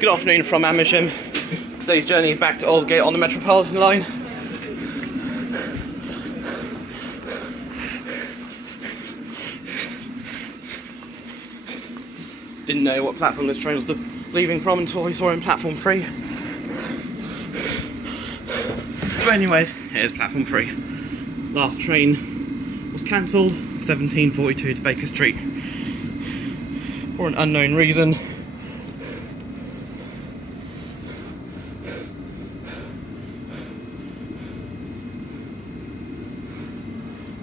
Good afternoon from Amersham. Today's journey is back to Aldgate on the Metropolitan line. Didn't know what platform this train was leaving from until I saw it in platform 3. But anyways, here's platform 3. Last train was cancelled, 17:42 to Baker Street. For an unknown reason.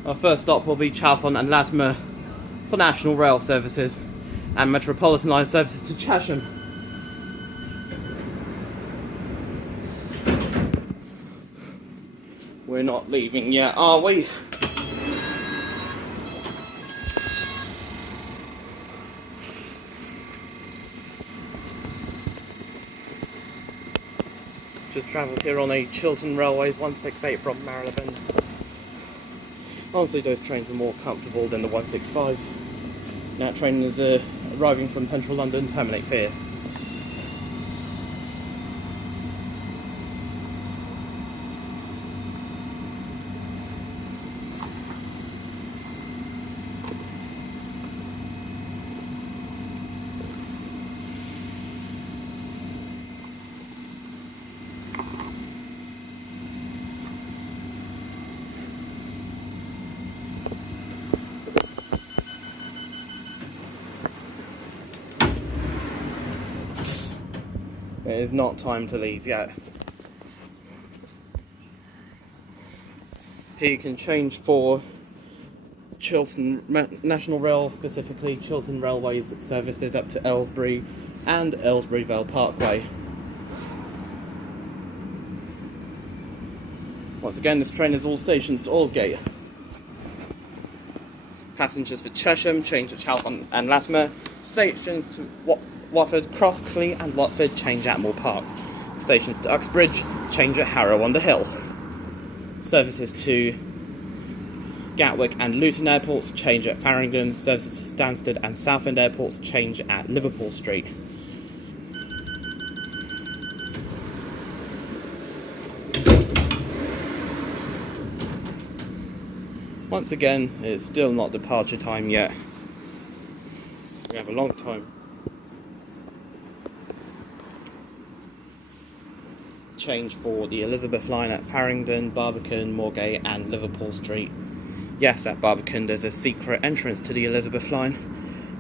Our first stop will be Chalfont and Latimer for national rail services and Metropolitan line services to Chesham. We're not leaving yet, are we? Just travelled here on a Chiltern Railways 168 from Marylebone. Honestly, those trains are more comfortable than the 165s. That train is arriving from central London, terminates here. It is not time to leave yet. Here you can change for Chiltern National Rail, specifically Chiltern Railways services up to Aylesbury and Aylesbury Vale Parkway. Once again, this train is all stations to Aldgate. Passengers for Chesham change at Chalfont and Latimer. Stations to Watford, Croxley and Watford change at Moor Park. Stations to Uxbridge change at Harrow-on-the-Hill. Services to Gatwick and Luton Airports change at Farringdon. Services to Stansaid and Southend Airports change at Liverpool Street. Once again, it's still not departure time yet. We have a long time. Change for the Elizabeth line at Farringdon, Barbican, Moorgate and Liverpool Street. Yes, at Barbican there's a secret entrance to the Elizabeth line.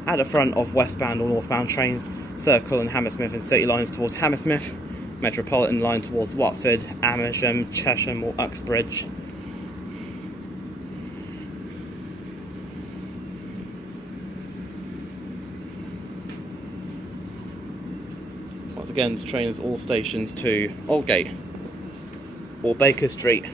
At the front of westbound or northbound trains, Circle and Hammersmith and City lines towards Hammersmith, Metropolitan line towards Watford, Amersham, Chesham or Uxbridge. Once again, this train is all stations to Aldgate or Baker Street.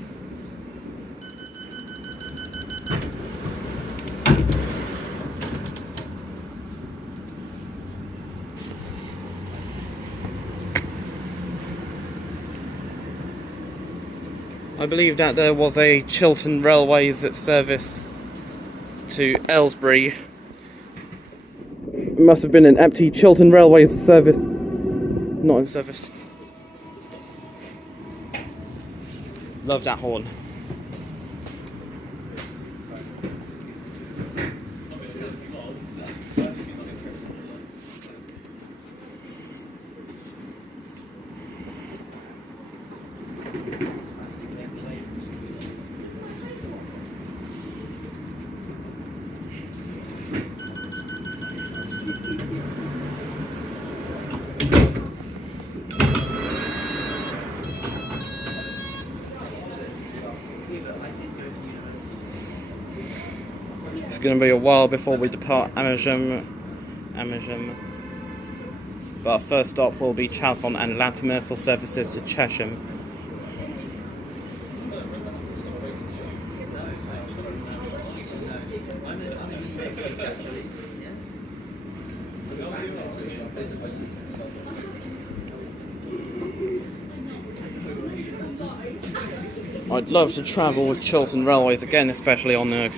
I believe that there was a Chiltern Railways service to Aylesbury. It must have been an empty Chiltern Railways service. Not in service. Love that horn. It's going to be a while before we depart Amersham. But our first stop will be Chalfont and Latimer for services to Chesham. I'd love to travel with Chiltern Railways again, especially on the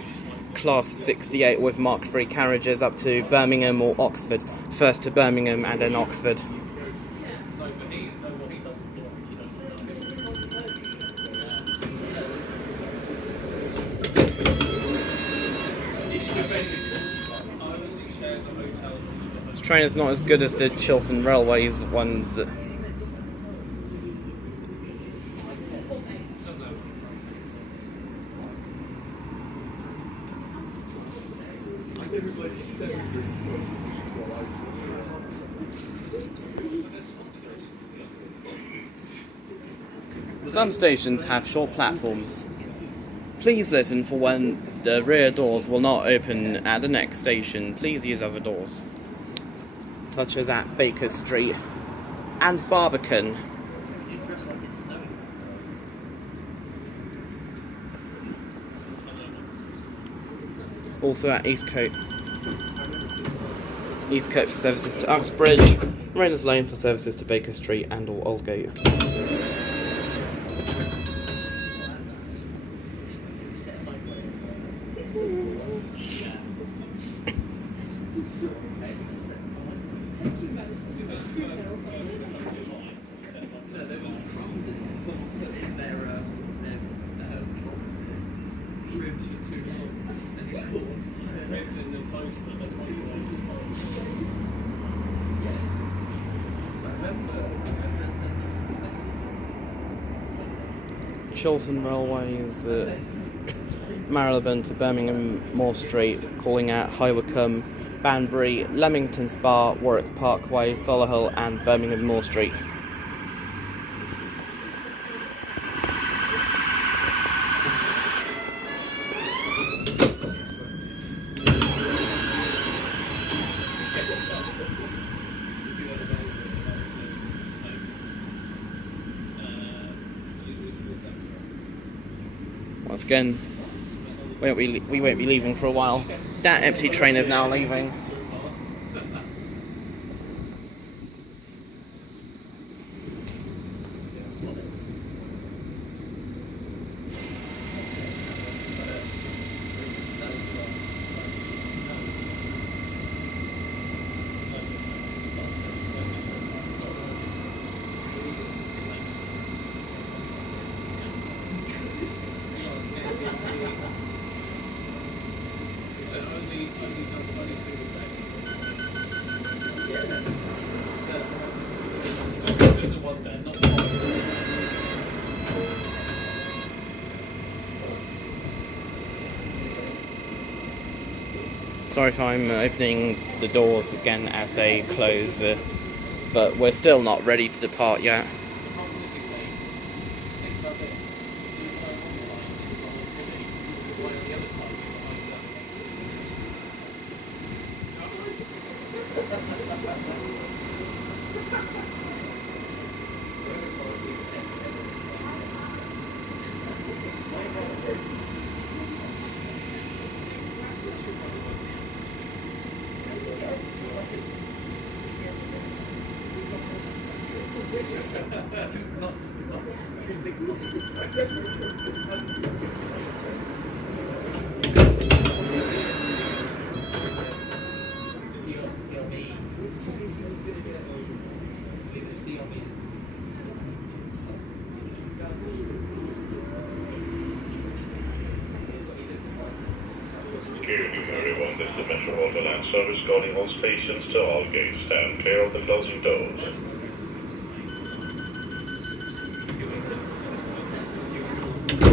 Class 68 with Mark III carriages up to Birmingham or Oxford. First to Birmingham and then Oxford. This train is not as good as the Chiltern Railways ones. Some stations have short platforms. Please listen for when the rear doors will not open at the next station. Please use other doors, such as at Baker Street and Barbican. Also at Eastcote. Eastcote for services to Uxbridge, Rayners Lane for services to Baker Street and or Aldgate. Chiltern Railways, Marylebone to Birmingham Moor Street, calling at High Wycombe, Banbury, Leamington Spa, Warwick Parkway, Solihull and Birmingham Moor Street. Once again, we won't be leaving for a while. That empty train is now leaving. Sorry if I'm opening the doors again as they close, but we're still not ready to depart yet. Good evening everyone, this is the Metropolitan service calling all stations to Aldgate. Stand clear of the closing doors.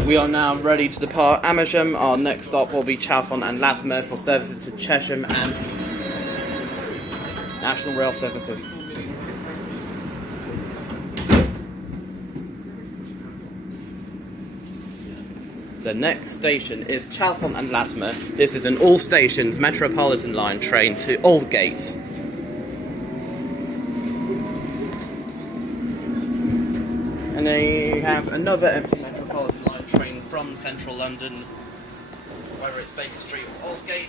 We are now ready to depart Amersham. Our next stop will be Chalfont and Latimer for services to Chesham and National Rail services. The next station is Chalfont and Latimer. This is an all stations Metropolitan line train to Aldgate. And they have another empty Metropolitan line train from central London, whether it's Baker Street or Aldgate.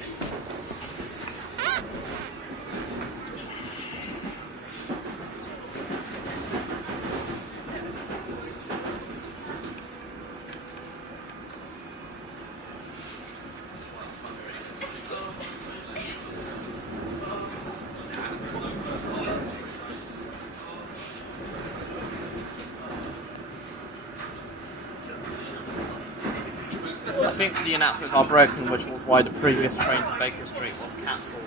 think the announcements are broken, which was why the previous train to Baker Street was cancelled.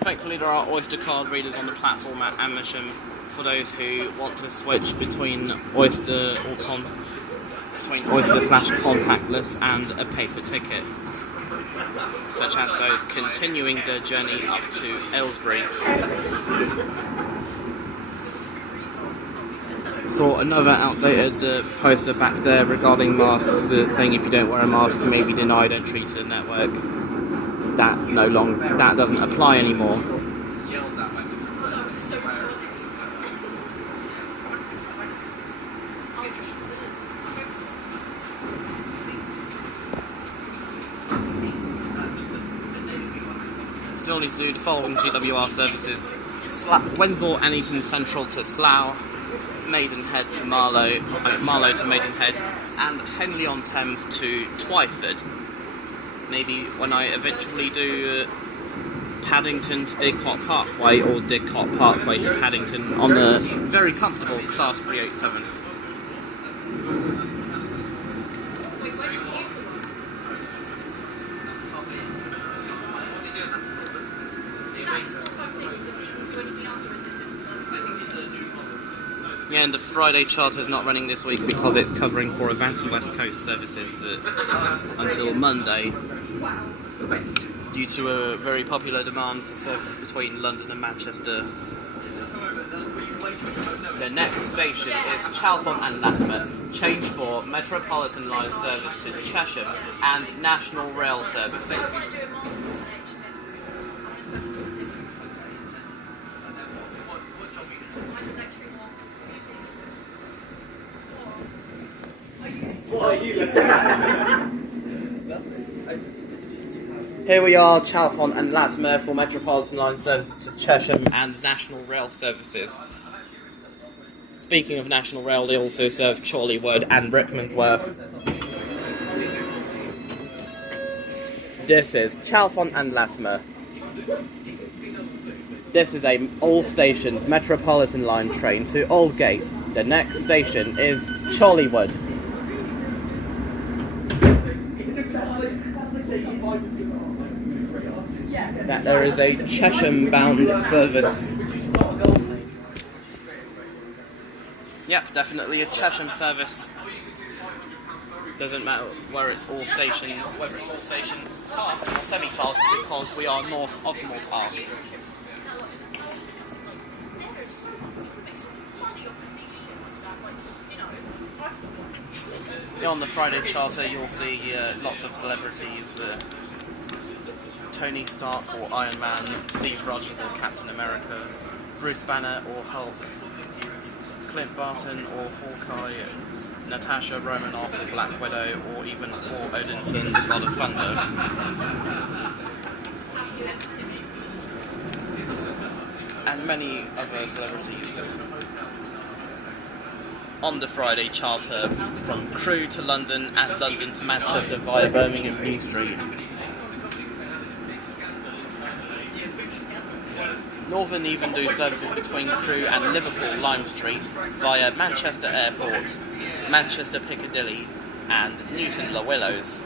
Thankfully there are Oyster card readers on the platform at Amersham for those who want to switch between Oyster slash contactless and a paper ticket, such as those continuing their journey up to Aylesbury. Saw another outdated poster back there regarding masks, saying if you don't wear a mask you may be denied entry to the network. That doesn't apply anymore. Still needs to do the following GWR services: Wenzel and Eton Central to Slough, Maidenhead to Marlow to Maidenhead, and Henley-on-Thames to Twyford. Maybe when I eventually do Paddington to Didcot Parkway or Didcot Parkway to Paddington on the very comfortable Class 387. Yeah, and the Friday charter is not running this week because it's covering for Avant and West Coast services until Monday, due to a very popular demand for services between London and Manchester. The next station is Chalfont and Latimer, change for Metropolitan line service to Chesham and National Rail services. Here we are, Chalfont and Latimer for Metropolitan line service to Chesham and National Rail services. Speaking of National Rail, they also serve Chorleywood and Rickmansworth. This is Chalfont and Latimer. This is a all stations Metropolitan line train to Aldgate. The next station is Chorleywood. That there is a Chesham-bound service. Yep, definitely a Chesham service. Doesn't matter whether it's all stations fast or semi-fast, because we are north of Moor Park. On the Friday charter, you'll see lots of celebrities. Tony Stark or Iron Man, Steve Rogers or Captain America, Bruce Banner or Hulk, Clint Barton or Hawkeye, Natasha Romanoff or Black Widow, or even Thor Odinson, the God of Thunder. And many other celebrities. On the Friday charter from Crewe to London and London to Manchester via Birmingham New Street. Northern even do services between Crewe and Liverpool Lime Street via Manchester Airport, Manchester Piccadilly and Newton Le Willows.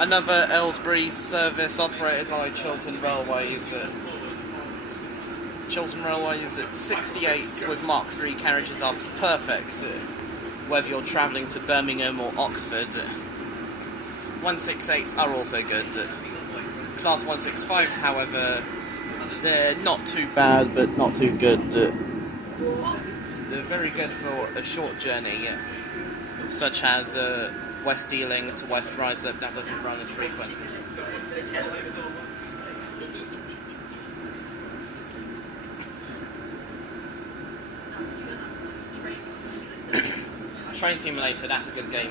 Another Aylesbury service operated by Chiltern Railways. Chiltern Railways at 68s with Mark III carriages are perfect, whether you're travelling to Birmingham or Oxford. 168s are also good. Class 165s, however, they're not too bad, but not too good. they're very good for a short journey, such as West Ealing to West Ruislip. That doesn't run as frequent. Train Simulator, that's a good game.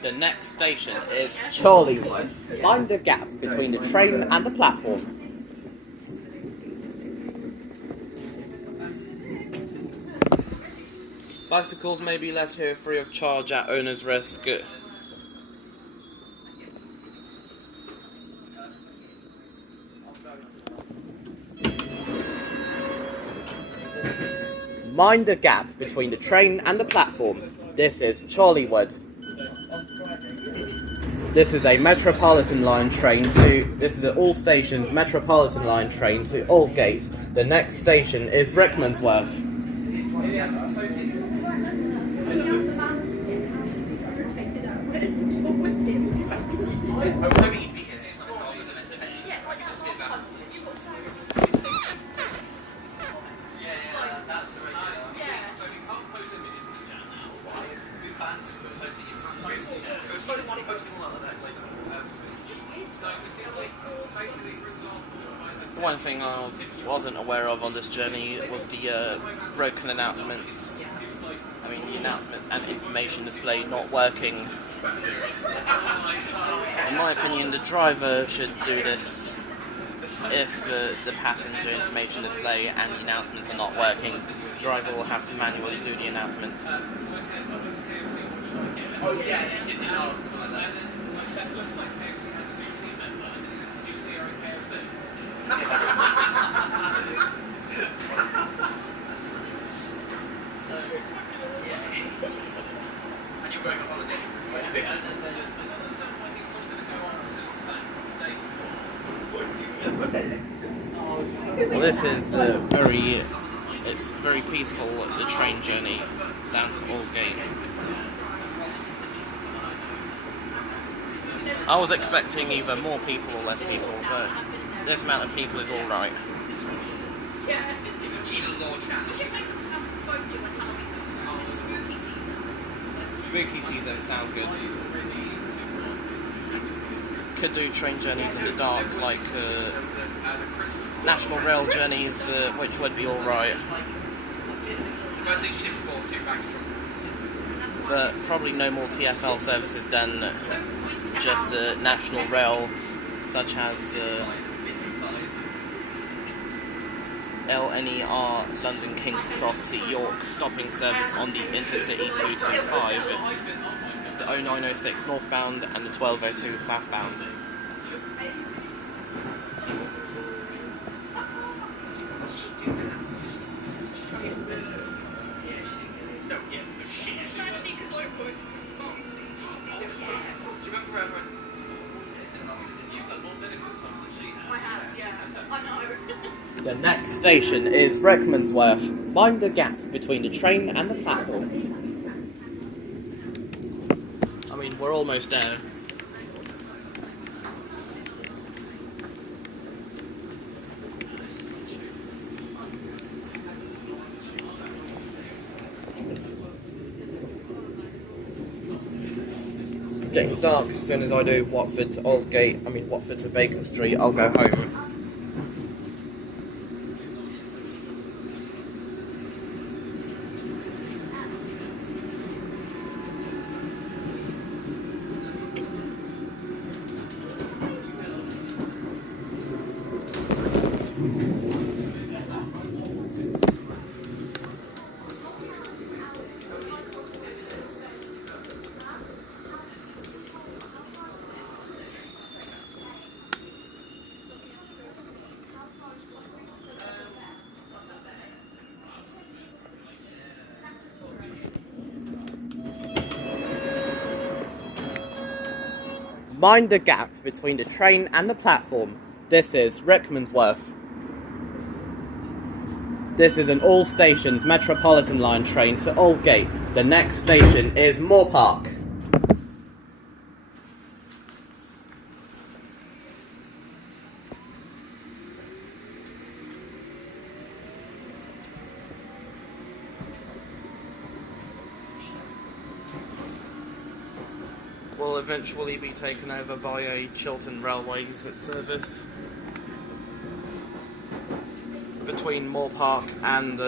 The next station is Chorleywood. Mind the gap between the train and the platform. Bicycles may be left here free of charge at owner's risk. Mind the gap between the train and the platform. This is Chorleywood. This is a Metropolitan line train to... This is an all stations Metropolitan line train to Aldgate. The next station is Rickmansworth. One thing I wasn't aware of on this journey was the broken announcements. I mean, the announcements and information display not working. In my opinion, the driver should do this. If the passenger information display and the announcements are not working, the driver will have to manually do the announcements. Oh yeah, yes, it did ask something like that. And you're going on holiday. Well, this is it's very peaceful, the train journey down to Aldgate. I was expecting either more people or less people, but this amount of people is alright. Spooky season sounds good. Could do train journeys in the dark, like National Rail journeys, which would be alright. But probably no more TfL services than just National Rail, such as LNER London King's Cross to York stopping service on the Intercity 225, the 0906 northbound and the 1202 southbound. The next station is Rickmansworth. Mind the gap between the train and the platform. I mean, we're almost there. It's getting dark. As soon as I do Watford to Watford to Baker Street, I'll go home. Mind the gap between the train and the platform. This is Rickmansworth. This is an all stations Metropolitan line train to Aldgate. The next station is Moor Park. Will eventually be taken over by a Chiltern Railways service between Moor Park and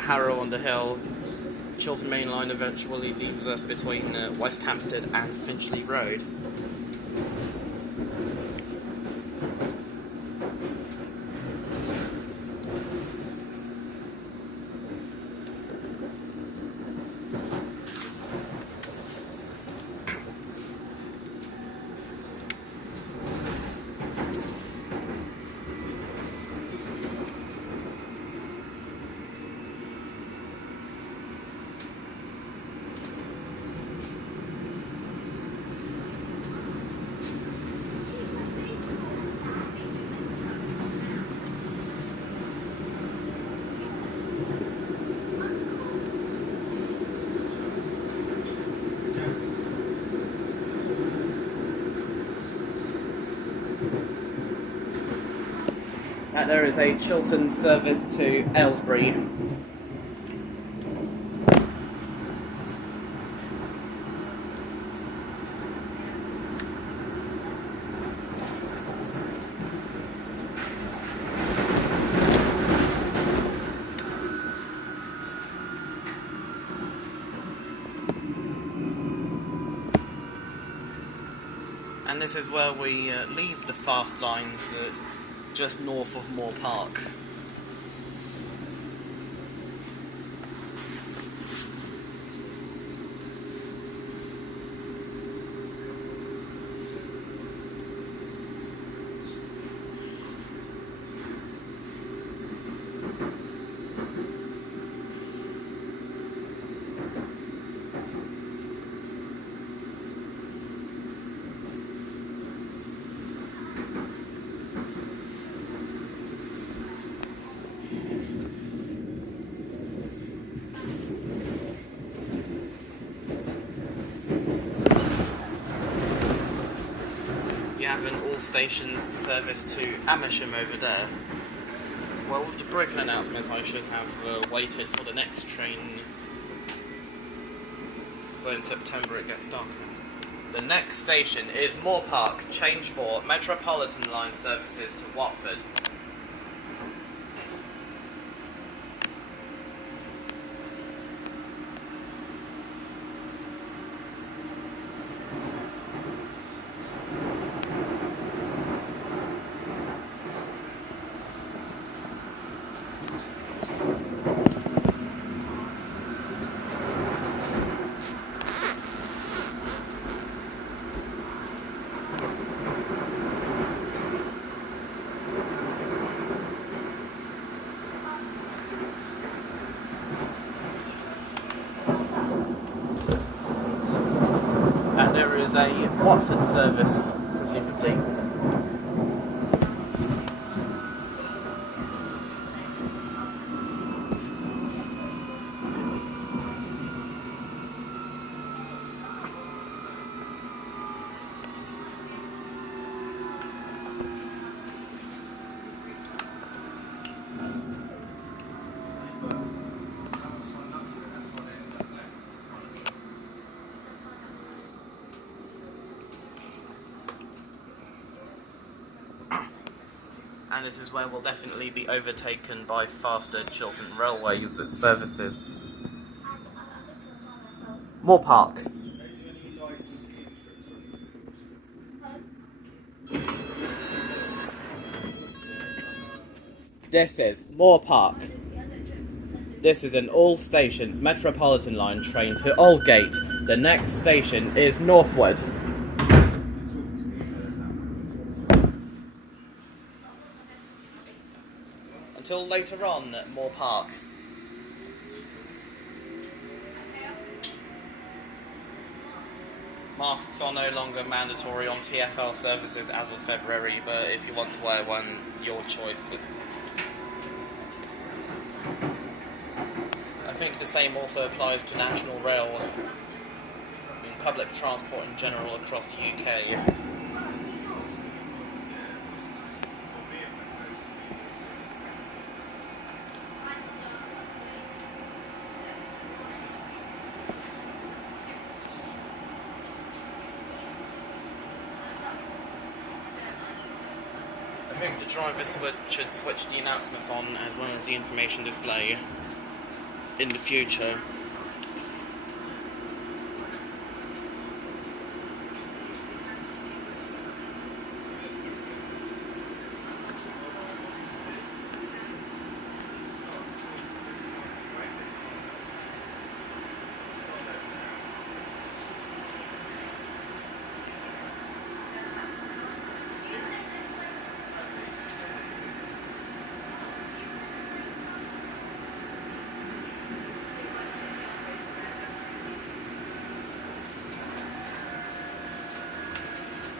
Harrow-on-the-Hill. Chiltern Main Line eventually leaves us between West Hampstead and Finchley Road. There is a Chiltern service to Aylesbury. And this is where we leave the fast lines just north of Moor Park. An all stations service to Amersham over there. Well, with the broken announcement, I should have waited for the next train, but in September it gets darker. The next station is Moor Park, change for Metropolitan line services to Watford. A Watford service, presumably. And this is where we'll definitely be overtaken by faster Chiltern Railways services. Moor Park. This is Moor Park. This is an all stations Metropolitan line train to Aldgate. The next station is Northwood. Until later on at Moor Park. Masks are no longer mandatory on TfL services as of February, but if you want to wear one, your choice. I think the same also applies to National Rail and public transport in general across the UK. I think the drivers should switch the announcements on as well as the information display in the future.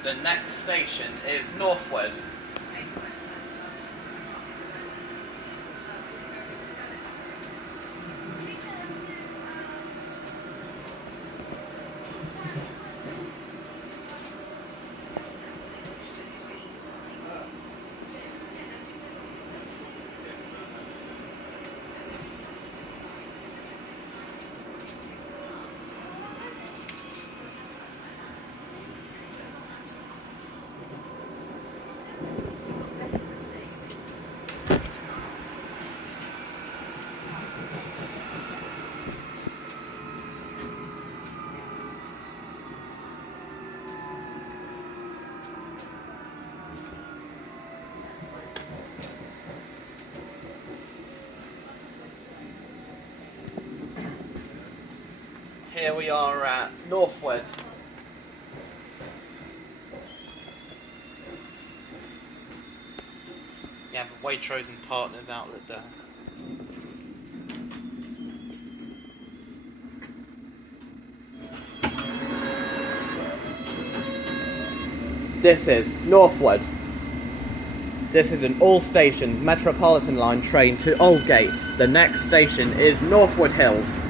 The next station is Northwood. Here we are at Northwood. You have a Waitrose and Partners outlet there. This is Northwood. This is an all stations Metropolitan line train to Aldgate. The next station is Northwood Hills.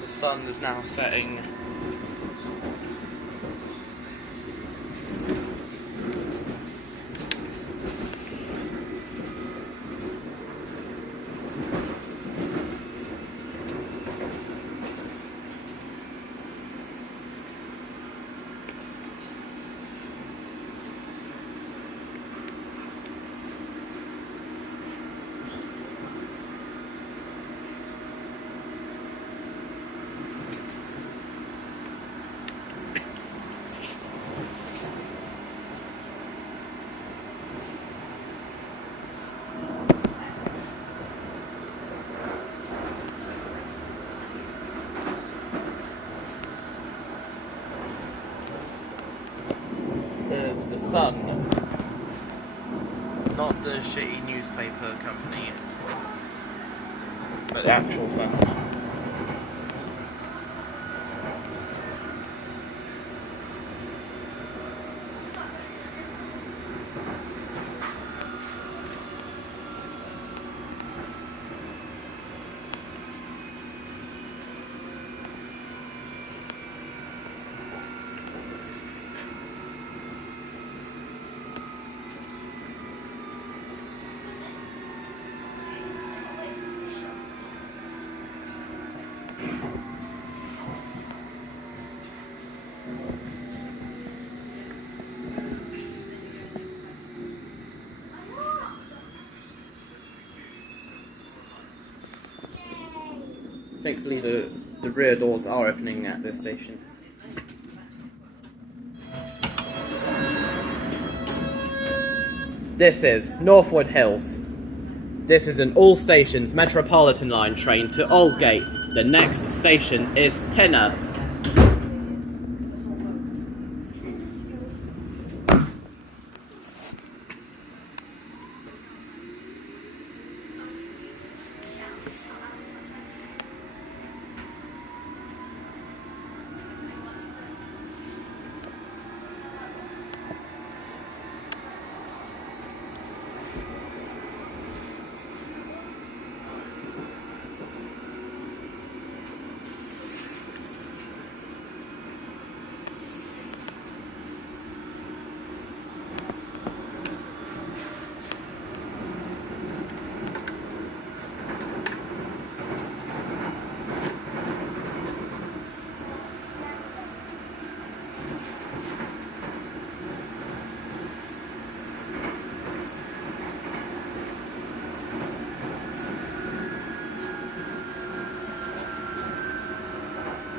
The sun is now setting. There's the Sun, not the shitty newspaper company, but the actual Sun. Thankfully the rear doors are opening at this station. This is Northwood Hills. This is an all stations Metropolitan line train to Aldgate. The next station is Pinner.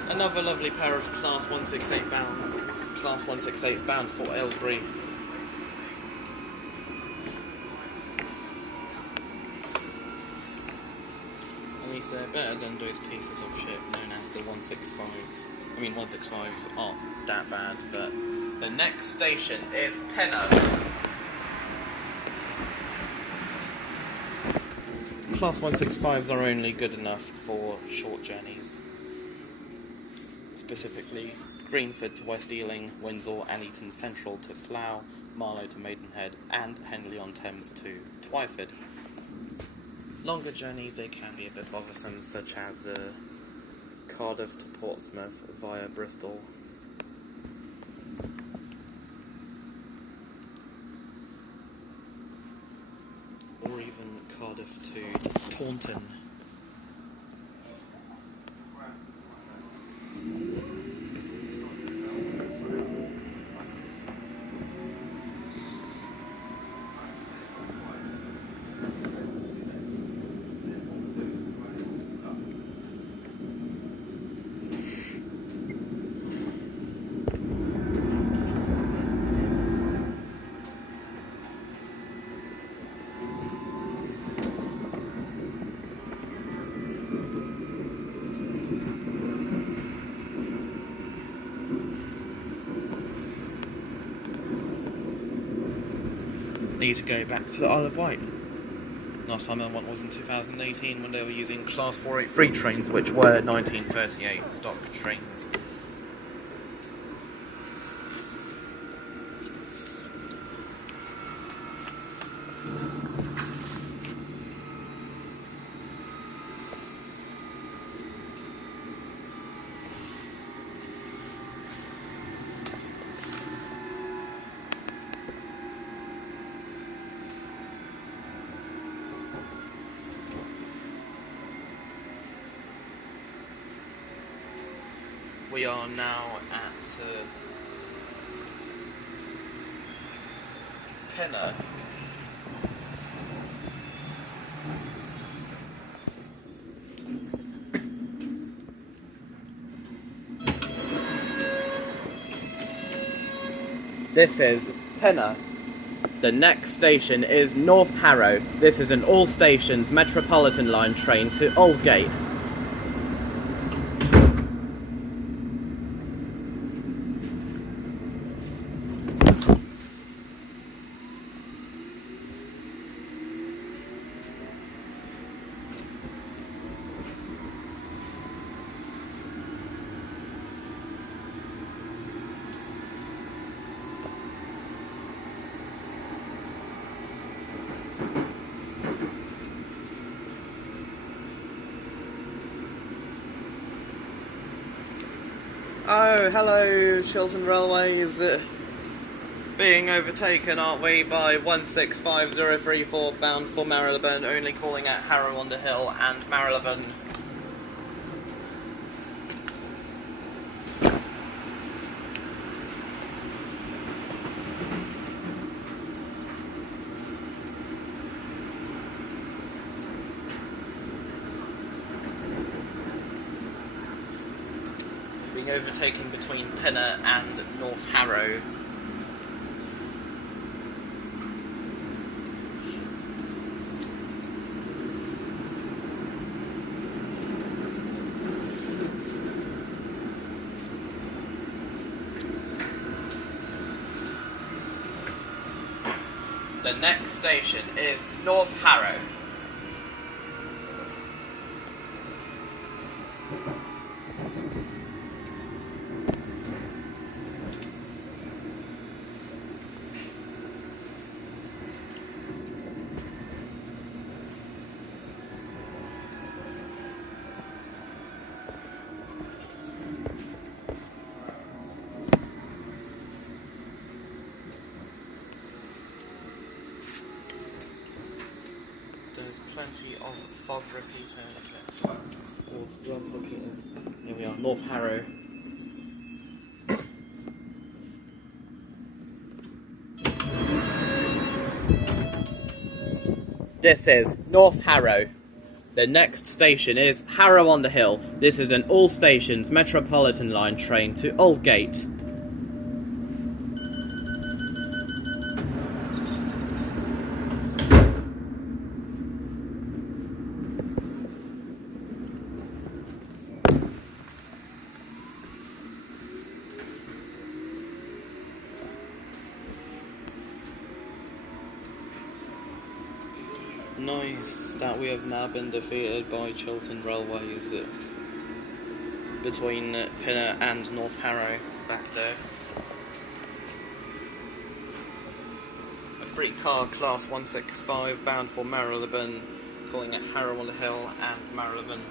Another lovely pair of Class 168s bound for Aylesbury. At least they're better than those pieces of shit known as the 165s. I mean, 165s aren't that bad, but the next station is Pinner. Class 165s are only good enough for short journeys. Specifically, Greenford to West Ealing, Windsor and Eton Central to Slough, Marlow to Maidenhead, and Henley-on-Thames to Twyford. Longer journeys, they can be a bit bothersome, such as Cardiff to Portsmouth via Bristol. Or even Cardiff to Taunton. Need to go back to the Isle of Wight. Last time I went was in 2018 when they were using Class 483 trains, which were 1938 stock trains. We are now at Pinner. This is Pinner. The next station is North Harrow. This is an all stations Metropolitan line train to Aldgate. Oh, hello, Chiltern Railways. Being overtaken, aren't we, by 165034 bound for Marylebone, only calling at Harrow-on-the-Hill and Marylebone. Overtaking between Pinner and North Harrow. The next station is North Harrow. There's plenty of fog repeaters. Or front repeaters. Here we are, North Harrow. This is North Harrow. The next station is Harrow-on-the-Hill. This is an all stations Metropolitan line train to Aldgate. Nice that we have now been defeated by Chiltern Railways between Pinner and North Harrow back there. A freight car class 165 bound for Marylebone, calling at Harrow-on-the-Hill and Marylebone.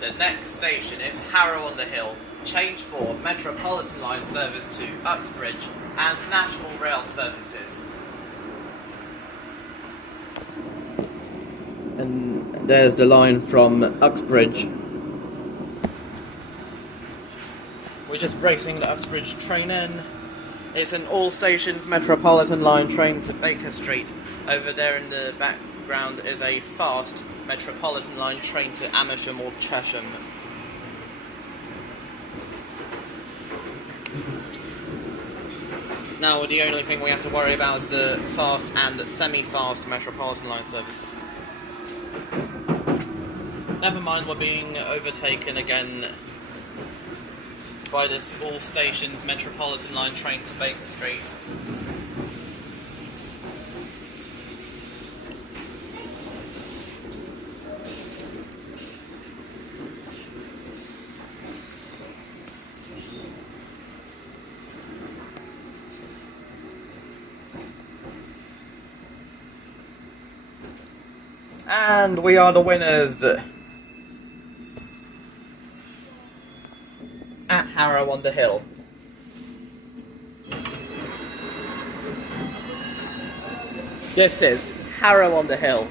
The next station is Harrow-on-the-Hill, change for Metropolitan line service to Uxbridge and National Rail services. And there's the line from Uxbridge. We're just racing the Uxbridge train in. It's an all stations Metropolitan line train to Baker Street. Over there in the background is a fast Metropolitan line train to Amersham or Chesham. Now the only thing we have to worry about is the fast and semi-fast Metropolitan line services. Never mind, we're being overtaken again by this all stations Metropolitan line train to Baker Street. And we are the winners at Harrow-on-the-Hill. This is Harrow-on-the-Hill.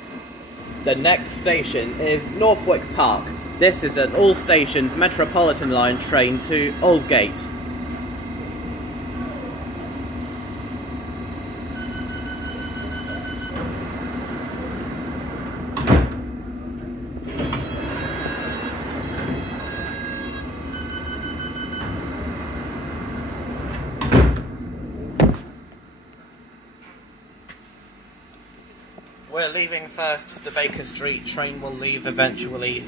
The next station is Northwick Park. This is an all stations Metropolitan line train to Aldgate. We're leaving first. The Baker Street train will leave eventually.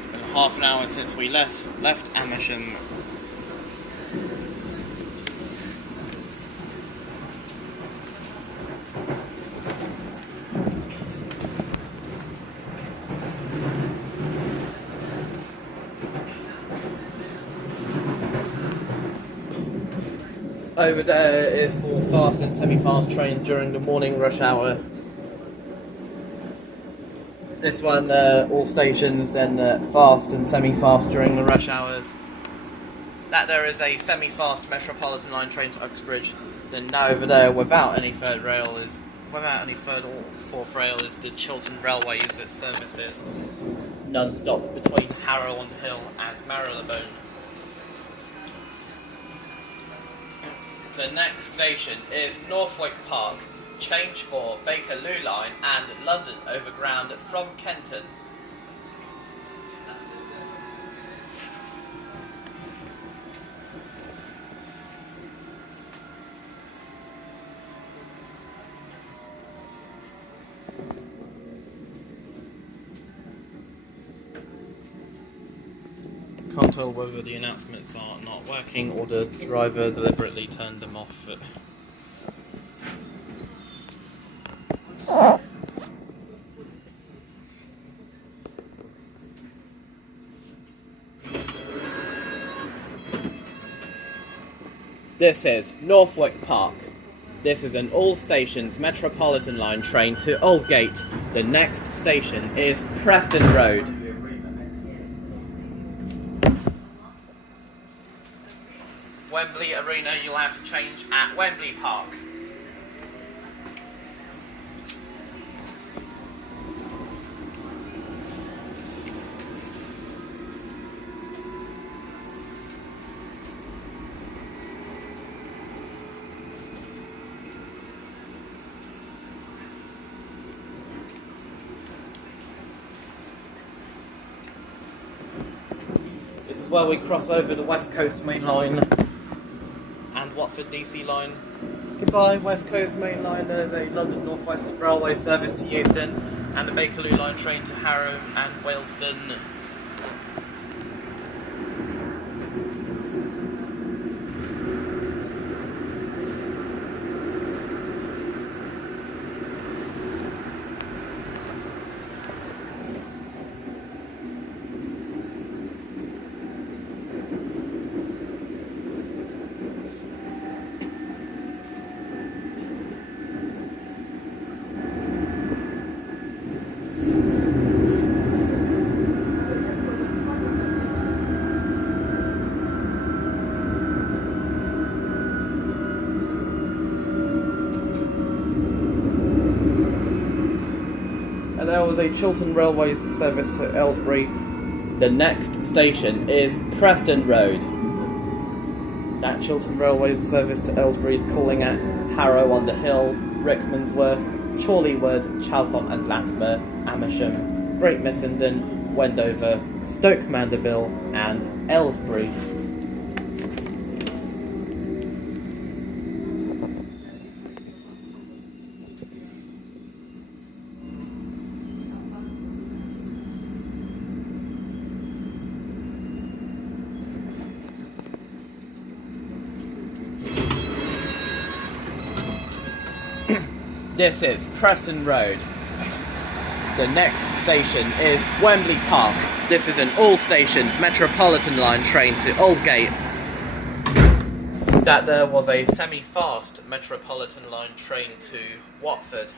It's been half an hour since we left Amersham. Over there is for fast and semi-fast trains during the morning rush hour. This one, all stations, then fast and semi-fast during the rush hours. That there is a semi-fast Metropolitan line train to Uxbridge. Then now over there, without any third or fourth rail, is the Chiltern Railway uses services non-stop between Harrow-on-the-Hill and Marylebone. The next station is Northwick Park, change for Bakerloo line and London Overground from Kenton. Can't tell whether the announcements are not working or the driver deliberately turned them off. This is Northwick Park. This is an all stations Metropolitan line train to Aldgate. The next station is Preston Road. Wembley Arena, you'll have to change at Wembley Park. This is where we cross over the West Coast Main Line and Watford DC line. Goodbye, West Coast Main Line. There's a London North Western Railway service to Euston and a Bakerloo line train to Harrow and Willesden. There was a Chiltern Railways service to Aylesbury. The next station is Preston Road. That Chiltern Railways service to Aylesbury is calling at Harrow-on-the-Hill, Rickmansworth, Chorleywood, Chalfont and Latimer, Amersham, Great Missenden, Wendover, Stoke Mandeville and Aylesbury. This is Preston Road. The next station is Wembley Park. This is an all stations Metropolitan line train to Aldgate. That there was a semi-fast Metropolitan line train to Watford.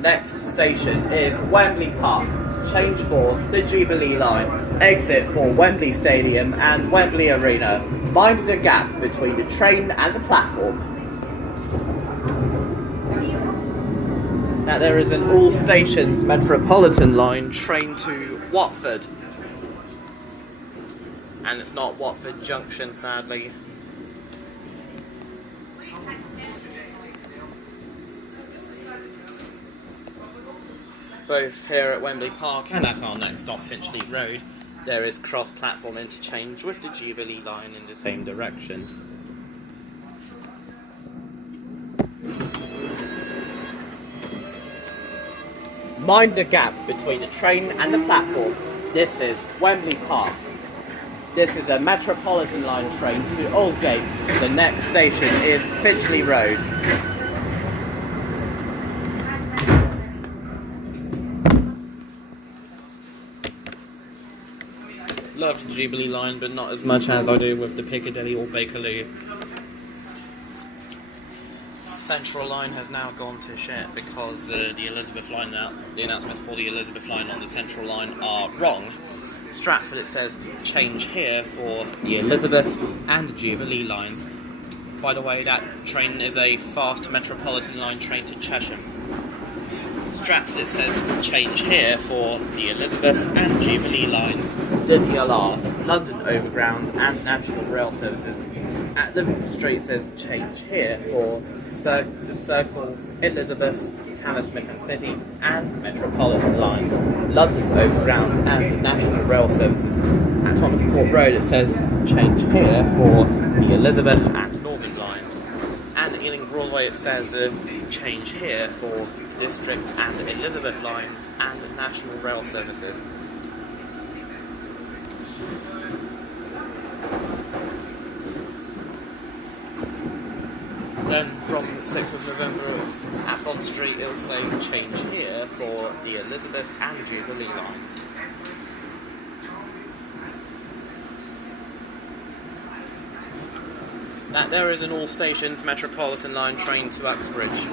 next station is Wembley Park. Change for the Jubilee line. Exit for Wembley Stadium and Wembley Arena. Mind the gap between the train and the platform. Now there is an all stations Metropolitan line train to Watford. And it's not Watford Junction, sadly. Both here at Wembley Park and at our next stop, Finchley Road, there is cross-platform interchange with the Jubilee line in the same direction. Mind the gap between the train and the platform. This is Wembley Park. This is a Metropolitan line train to Aldgate. The next station is Finchley Road. Love the Jubilee line, but not as much as I do with the Piccadilly or Bakerloo. Central line has now gone to shit because the Elizabeth line the announcements for the Elizabeth line on the Central line are wrong. Stratford, it says change here for the Elizabeth and Jubilee lines. By the way, that train is a fast Metropolitan line train to Chesham. Stratford, it says change here for the Elizabeth and Jubilee lines, the DLR, London Overground and National rail services. At Liverpool Street, it says change here for the Circle, Elizabeth, Hammersmith City and Metropolitan lines, London Overground and National rail services. At Tottenham Court Road, it says change here for the Elizabeth and Northern lines. And at Ealing Broadway, it says change here for District and Elizabeth lines and National rail services. Then from 6th of November at Bond Street, it'll say change here for the Elizabeth and Jubilee lines. That there is an all stations Metropolitan line train to Uxbridge.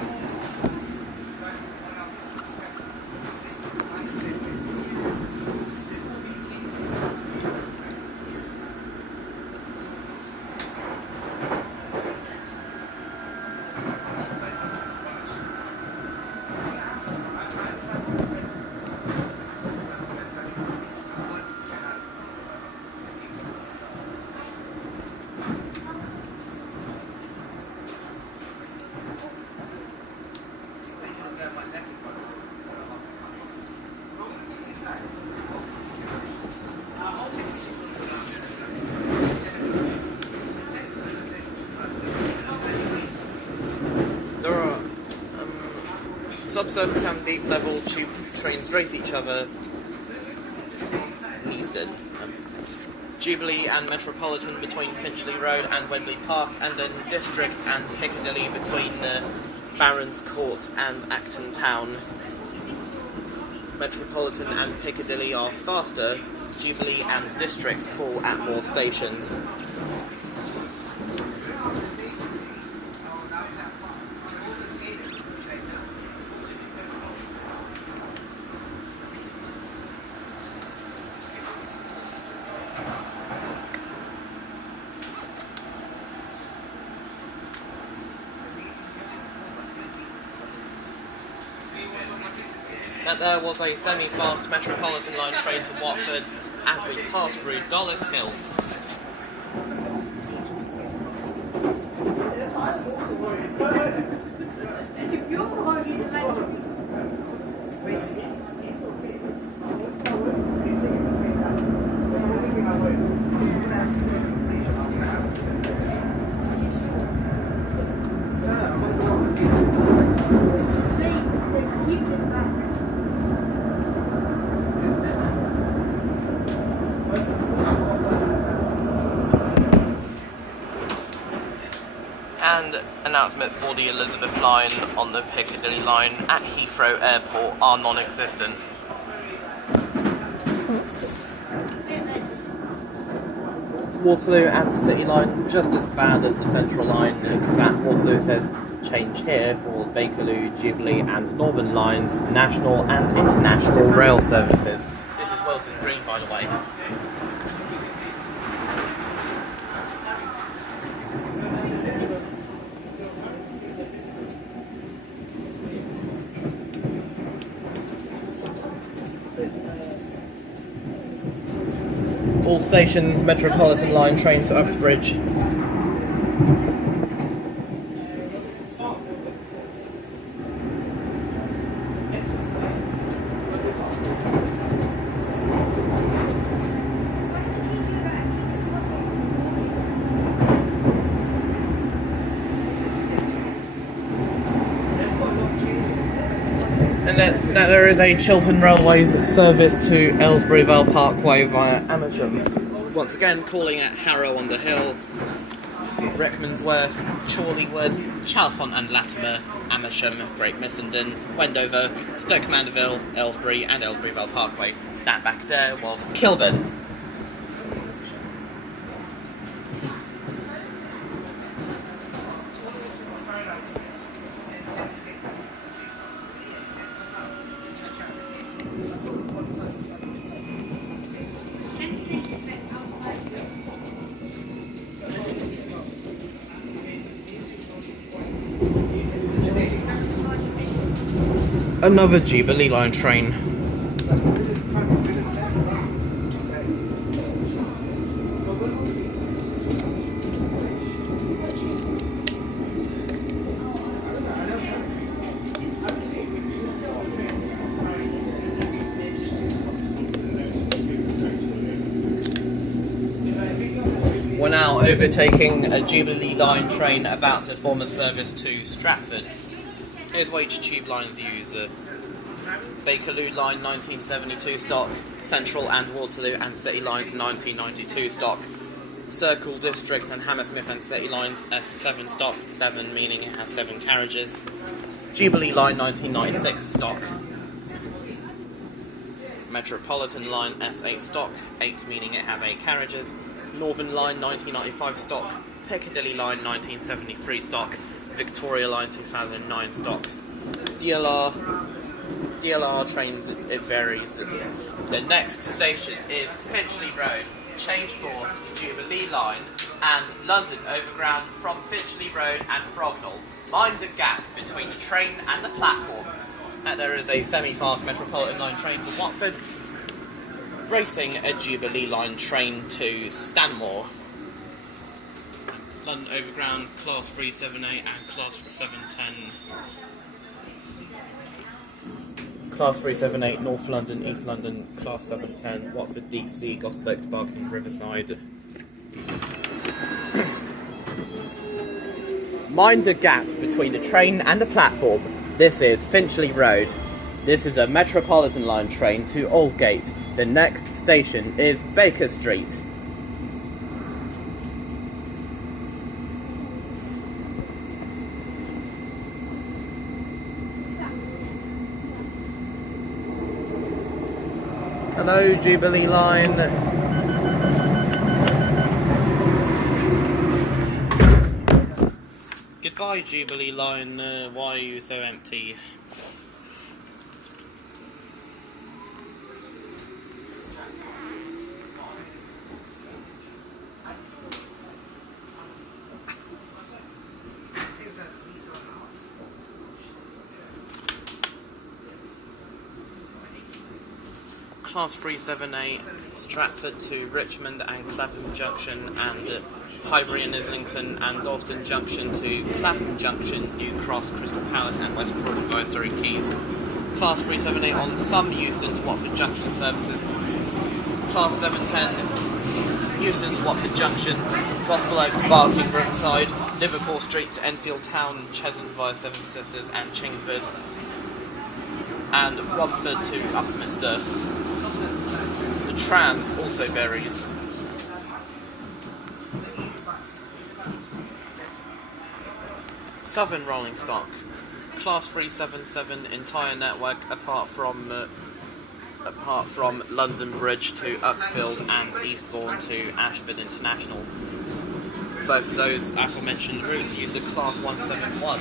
Subsurface and deep level tube trains race each other. Neasden. Jubilee and Metropolitan between Finchley Road and Wembley Park, and then District and Piccadilly between Barons Court and Acton Town. Metropolitan and Piccadilly are faster. Jubilee and District call at more stations. That there was a semi-fast Metropolitan line train to Watford as we pass through Dollis Hill. And announcements for the Elizabeth line on the Piccadilly line at Heathrow Airport are non-existent. Waterloo and the City line just as bad as the Central line, because at Waterloo it says change here for Bakerloo, Jubilee and Northern Lines, national and international rail services. This is Willesden Green, by the way. All stations, Metropolitan line train to Uxbridge. And that there is a Chiltern Railways service to Aylesbury Vale Parkway via Amersham. Once again, calling at Harrow-on-the-Hill, Rickmansworth, Chorleywood, Chalfont and Latimer, Amersham, Great Missenden, Wendover, Stoke Mandeville, Aylesbury and Aylesbury Vale Parkway. That back there was Kilburn. Another Jubilee line train. We're now overtaking a Jubilee line train about to form a service to Stratford. Here's which tube lines use. Bakerloo line 1972 stock, Central and Waterloo and City lines 1992 stock, Circle District and Hammersmith and City lines S7 stock, 7 meaning it has 7 carriages, Jubilee line 1996 stock, Metropolitan line S8 stock, 8 meaning it has 8 carriages, Northern line 1995 stock, Piccadilly line 1973 stock, Victoria line 2009 stock. DLR trains, it varies. The next station is Finchley Road, change for Jubilee line and London Overground from Finchley Road and Frognal. Mind the gap between the train and the platform. And there is a semi-fast Metropolitan line train to Watford, racing a Jubilee line train to Stanmore. London Overground, Class 378 and Class 710. Class 378, North London, East London, Class 710, Watford, DC, Gospel Oak, Barking, Riverside. Mind the gap between the train and the platform. This is Finchley Road. This is a Metropolitan line train to Aldgate. The next station is Baker Street. Hello, Jubilee line. Goodbye, Jubilee line. Why are you so empty? Class 378, Stratford to Richmond and Clapham Junction, and Highbury and Islington and Dalston Junction to Clapham Junction, New Cross, Crystal Palace and West Croydon via Surrey Quays. Class 378 on some Euston to Watford Junction services. Class 710, Euston to Watford Junction, Gospel Oak to Barking, Riverside, Liverpool Street to Enfield Town, Cheshunt via Seven Sisters and Chingford, and Romford to Upminster. The trams also varies. Southern rolling stock, Class 377 entire network apart from London Bridge to Uckfield and Eastbourne to Ashford International. Both of those aforementioned routes used a Class 171.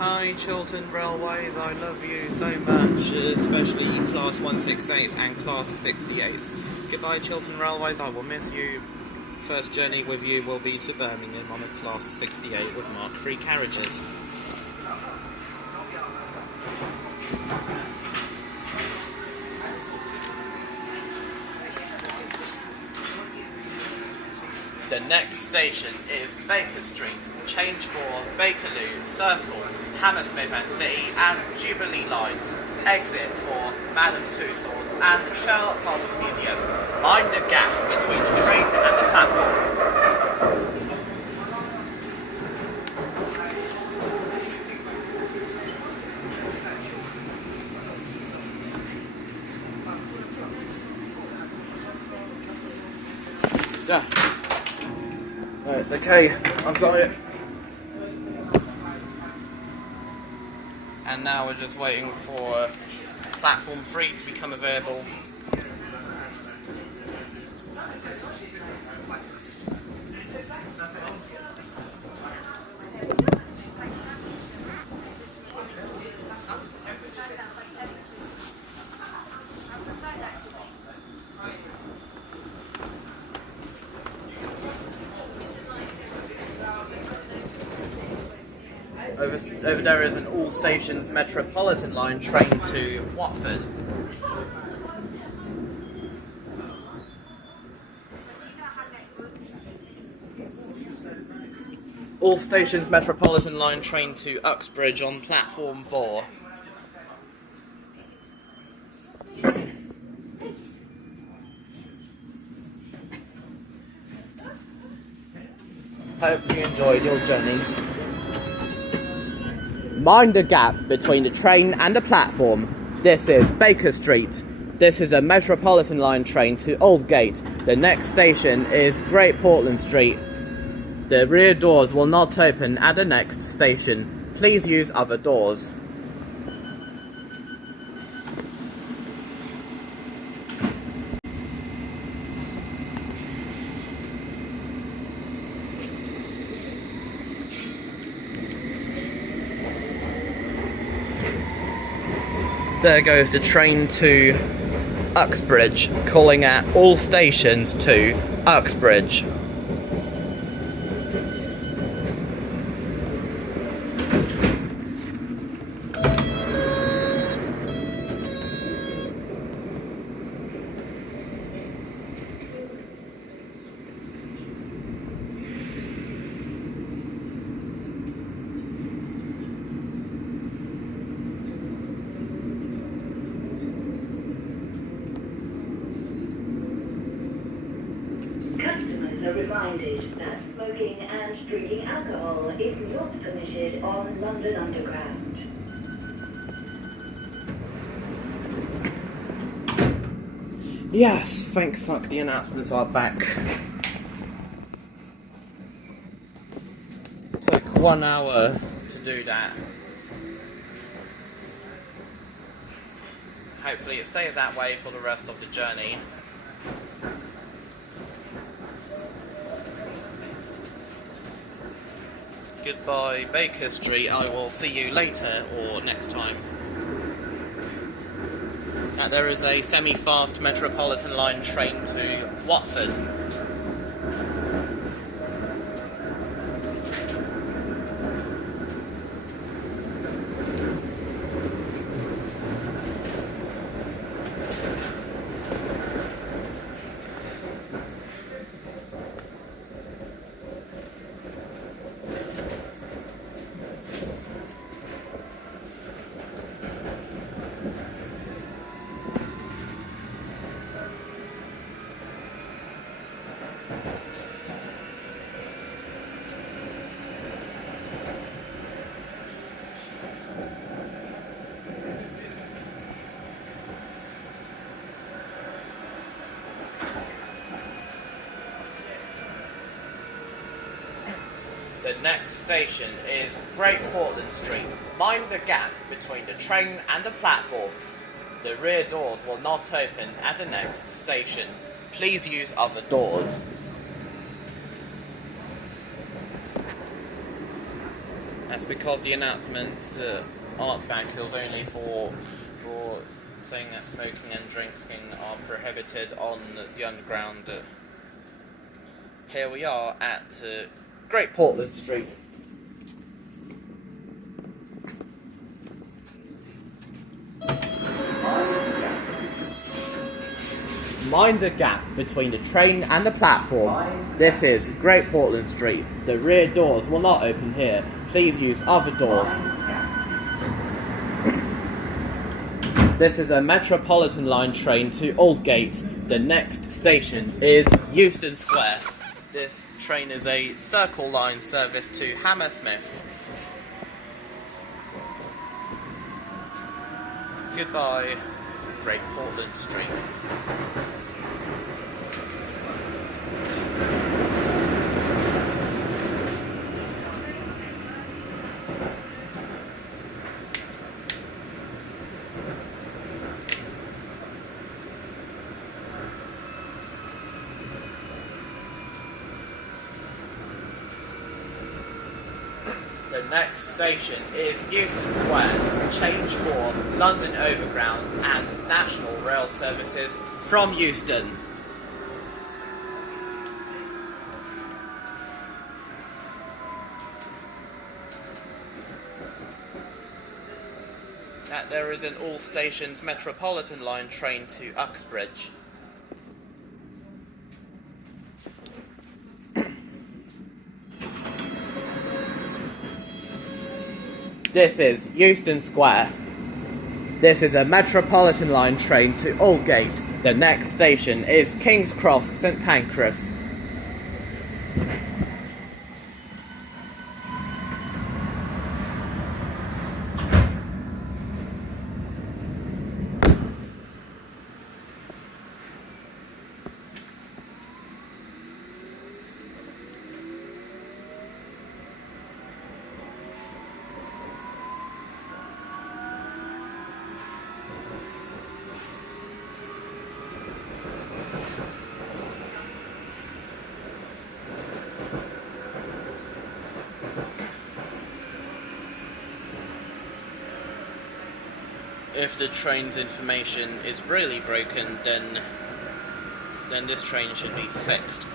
Hi Chiltern Railways, I love you so much, especially you Class 168s and Class 68s. Goodbye Chiltern Railways, I will miss you. First journey with you will be to Birmingham on a Class 68 with Mark III carriages. The next station is Baker Street. Change for Bakerloo, Circle, Hammersmith and City and Jubilee lines. Exit for Madame Tussauds and Sherlock Holmes Museum. Mind the gap between the train and the platform. Oh, it's okay, I've got it. And now we're just waiting for platform 3 to become available. Over there is an all stations Metropolitan line train to Watford. All stations Metropolitan line train to Uxbridge on platform 4. Hope you enjoyed your journey. Mind the gap between the train and the platform. This is Baker Street. This is a Metropolitan line train to Aldgate. The next station is Great Portland Street. The rear doors will not open at the next station. Please use other doors. There goes the train to Uxbridge, calling at all stations to Uxbridge. Customers are reminded that smoking and drinking alcohol is not permitted on London Underground. Yes, thank fuck the announcements are back. Took 1 hour to do that. Hopefully it stays that way for the rest of the journey. Goodbye Baker Street, I will see you later or next time. There is a semi-fast Metropolitan line train to Watford. The next station is Great Portland Street. Mind the gap between the train and the platform. The rear doors will not open at the next station. Please use other doors. That's because the announcements aren't back. It was only for saying that smoking and drinking are prohibited on the underground. Here we are at Great Portland Street. Mind the gap between the train and the platform. This is Great Portland Street. The rear doors will not open here. Please use other doors. This is a Metropolitan line train to Aldgate. The next station is Euston Square. This train is a Circle Line service to Hammersmith. Goodbye, Great Portland Street. The next station is Euston Square. Change for London Overground and National rail services from Euston. There is an all stations Metropolitan line train to Uxbridge. This is Euston Square. This is a Metropolitan line train to Aldgate. The next station is King's Cross St Pancras. if the train's information is really broken, then this train should be fixed.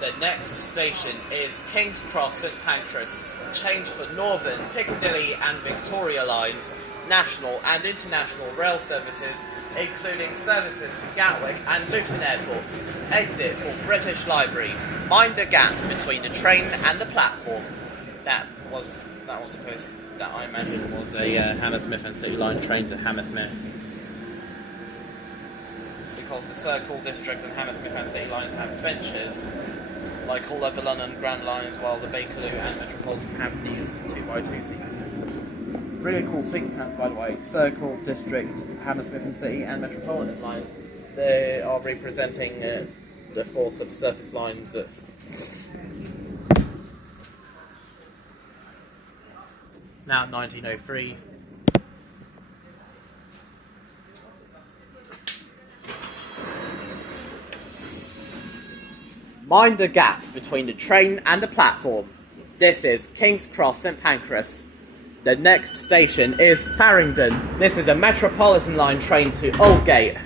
The next station is King's Cross St Pancras, change for Northern, Piccadilly and Victoria lines, national and international rail services, including services to Gatwick and Luton Airports. Exit for British Library. Mind the gap between the train and the platform. That I imagine was a Hammersmith and City Line train to Hammersmith. Because the Circle District and Hammersmith and City Lines have benches, like all other London Overground lines, while the Bakerloo and Metropolitan have these 2x2 seats. Really cool seat plans, by the way. Circle District, Hammersmith and City and Metropolitan lines. They are representing the four subsurface lines that it's now 1903. Mind the gap between the train and the platform. This is King's Cross St Pancras. The next station is Farringdon. This is a Metropolitan line train to Aldgate.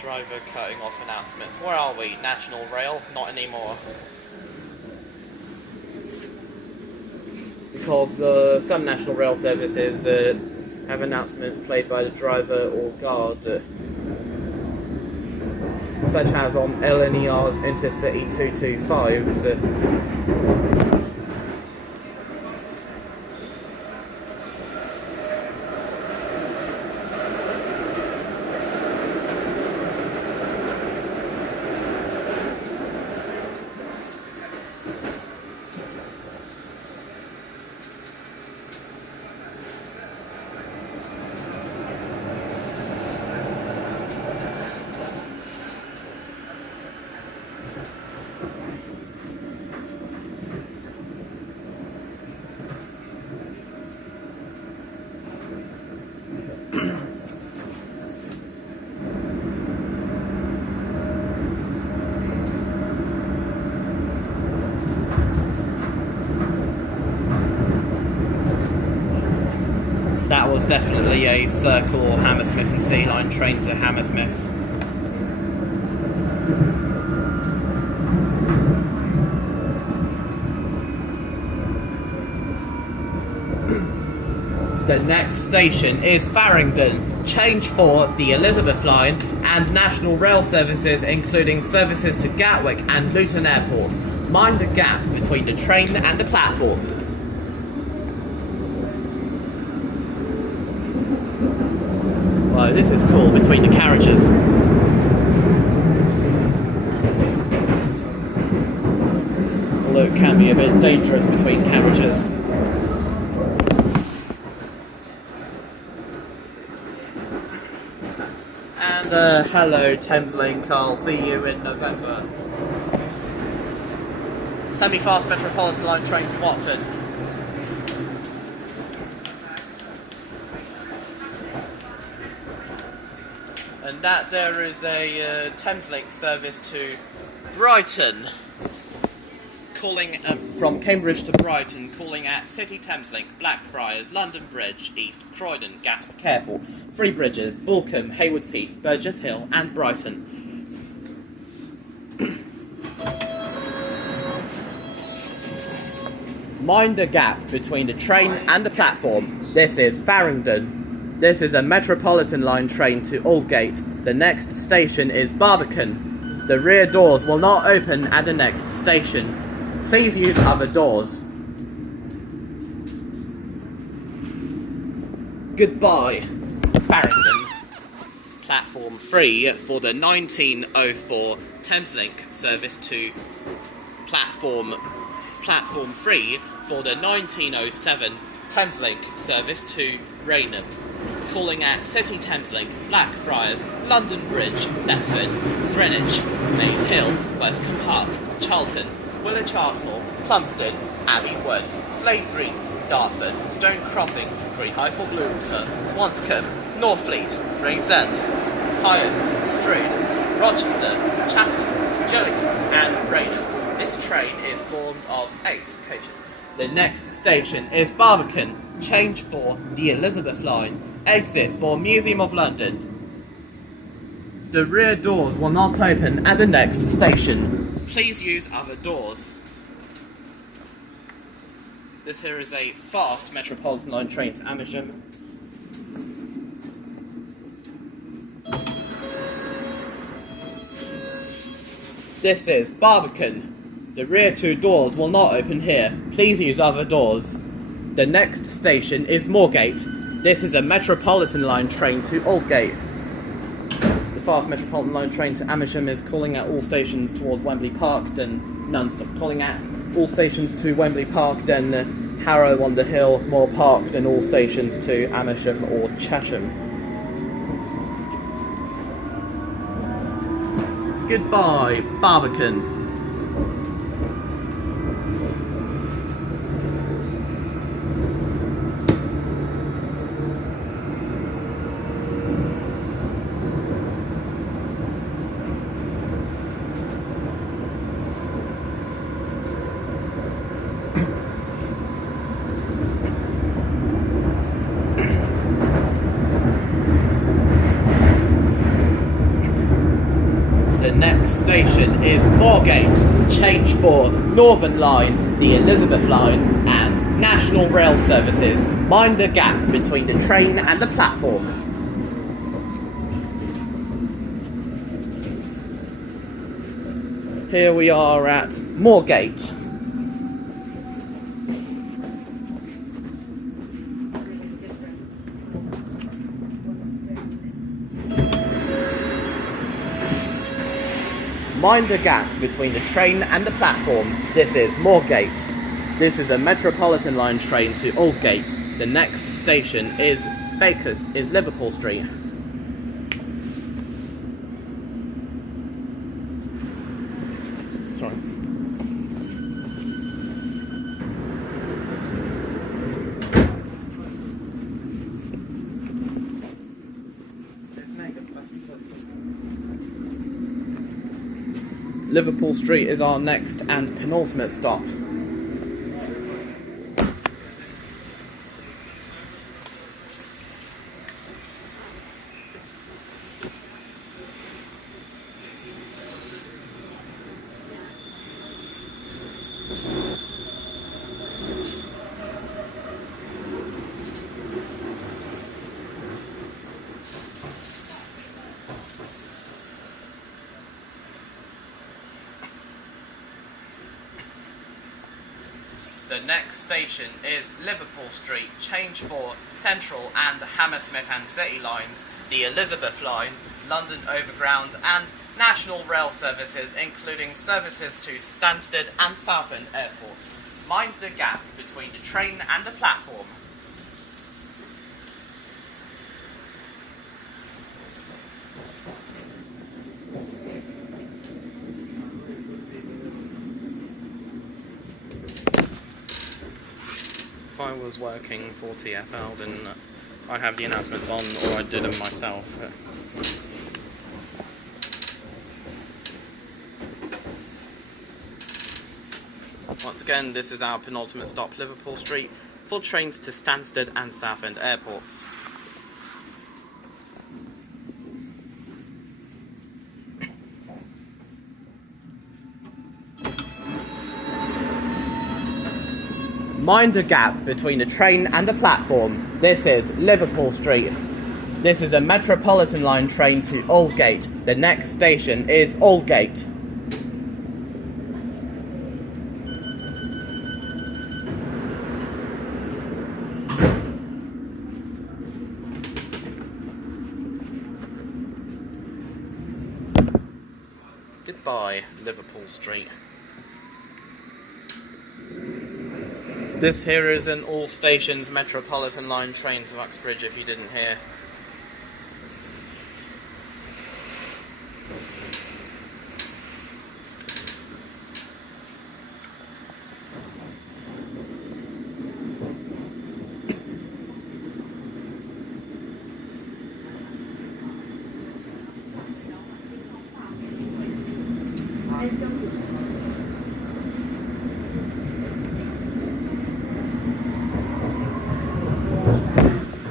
Driver cutting off announcements. Where are we? National Rail? Not anymore. Because some National Rail services have announcements played by the driver or guard, such as on LNER's Intercity 225s. That was definitely a Circle or Hammersmith and Sea Line train to Hammersmith. The next station is Farringdon. Change for the Elizabeth Line and national rail services, including services to Gatwick and Luton Airports. Mind the gap between the train and the platform. Wow, this is cool, between the carriages. Although it can be a bit dangerous between carriages. And hello Thameslink, I'll see you in November. Semi-fast Metropolitan line train to Watford. And that there is a Thameslink service to Brighton, calling from Cambridge to Brighton, calling at City Thameslink, Blackfriars, London Bridge, East, Croydon, Gatwick Airport, Three Bridges, Balcombe, Haywards Heath, Burgess Hill and Brighton. Mind the gap between the train and the platform. This is Farringdon. This is a Metropolitan line train to Aldgate. The next station is Barbican. The rear doors will not open at the next station. Please use other doors. Goodbye, Farringdon. Platform 3 for the 1904 Thameslink service to Platform 3 for the 1907 Thameslink service to Raynham, calling at City Thameslink, Blackfriars, London Bridge, Thetford, Greenwich, Maze Hill, Willesden Park, Charlton, Woolwich Arsenal, Plumstead, Abbey Wood, Slade Green, Dartford, Stone Crossing, Green High for Bluewater, Swanscombe, Northfleet, Gravesend, Hyde, Strood, Rochester, Chatham, Gillingham and Raynham. This train is formed of 8 coaches. The next station is Barbican, change for the Elizabeth line, exit for Museum of London. The rear doors will not open at the next station. Please use other doors. This here is a fast Metropolitan line train to Amersham. This is Barbican. The rear 2 doors will not open here. Please use other doors. The next station is Moorgate. This is a Metropolitan line train to Aldgate. The fast Metropolitan line train to Amersham is calling at all stations towards Wembley Park, then non-stop calling at all stations to Wembley Park, then Harrow-on-the-Hill, Moor Park, then all stations to Amersham or Chesham. Goodbye, Barbican. The next station is Moorgate, change for Northern Line, the Elizabeth line and National Rail Services. Mind the gap between the train and the platform. Here we are at Moorgate. Mind the gap between the train and the platform. This is Moorgate. This is a Metropolitan line train to Aldgate. The next station is Liverpool Street. Sorry. Liverpool Street is our next and penultimate stop. The next station is Liverpool Street, change for Central and Hammersmith and City lines, the Elizabeth line, London Overground and National Rail Services, including services to Stansaid and Southend Airports. Mind the gap between the train and the platform. If I was working for TfL, then I'd have the announcements on, or I'd do them myself. Once again, this is our penultimate stop, Liverpool Street, full trains to Stansaid and Southend Airports. Mind the gap between the train and the platform. This is Liverpool Street. This is a Metropolitan line train to Aldgate. The next station is Aldgate. Goodbye, Liverpool Street. This here is an all stations Metropolitan line train to Uxbridge, if you didn't hear.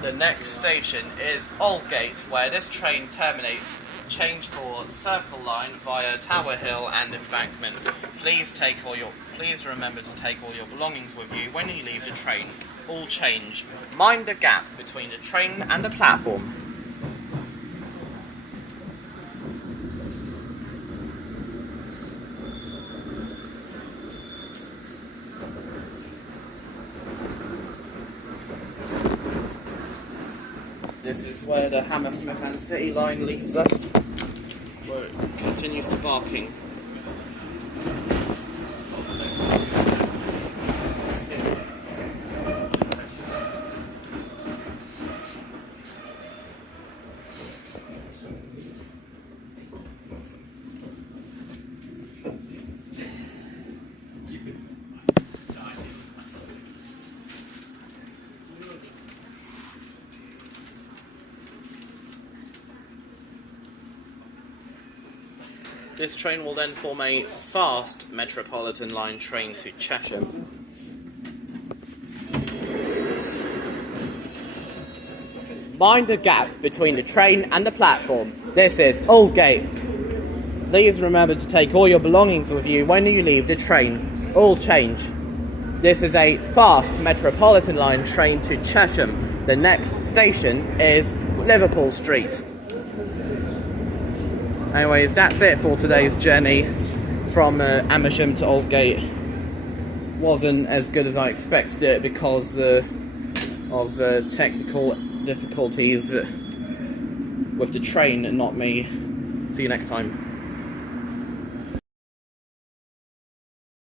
The next station is Aldgate, where this train terminates. Change for Circle Line via Tower Hill and Embankment. Please remember to take all your belongings with you when you leave the train. All change. Mind the gap between the train and the platform. This is where the Hammersmith and City line leaves us, where it continues to Barking. This train will then form a fast Metropolitan line train to Chesham. Mind the gap between the train and the platform. This is Aldgate. Please remember to take all your belongings with you when you leave the train. All change. This is a fast Metropolitan line train to Chesham. The next station is Liverpool Street. Anyways, that's it for today's journey from Amersham to Aldgate. Wasn't as good as I expected it because of technical difficulties with the train and not me. See you next time.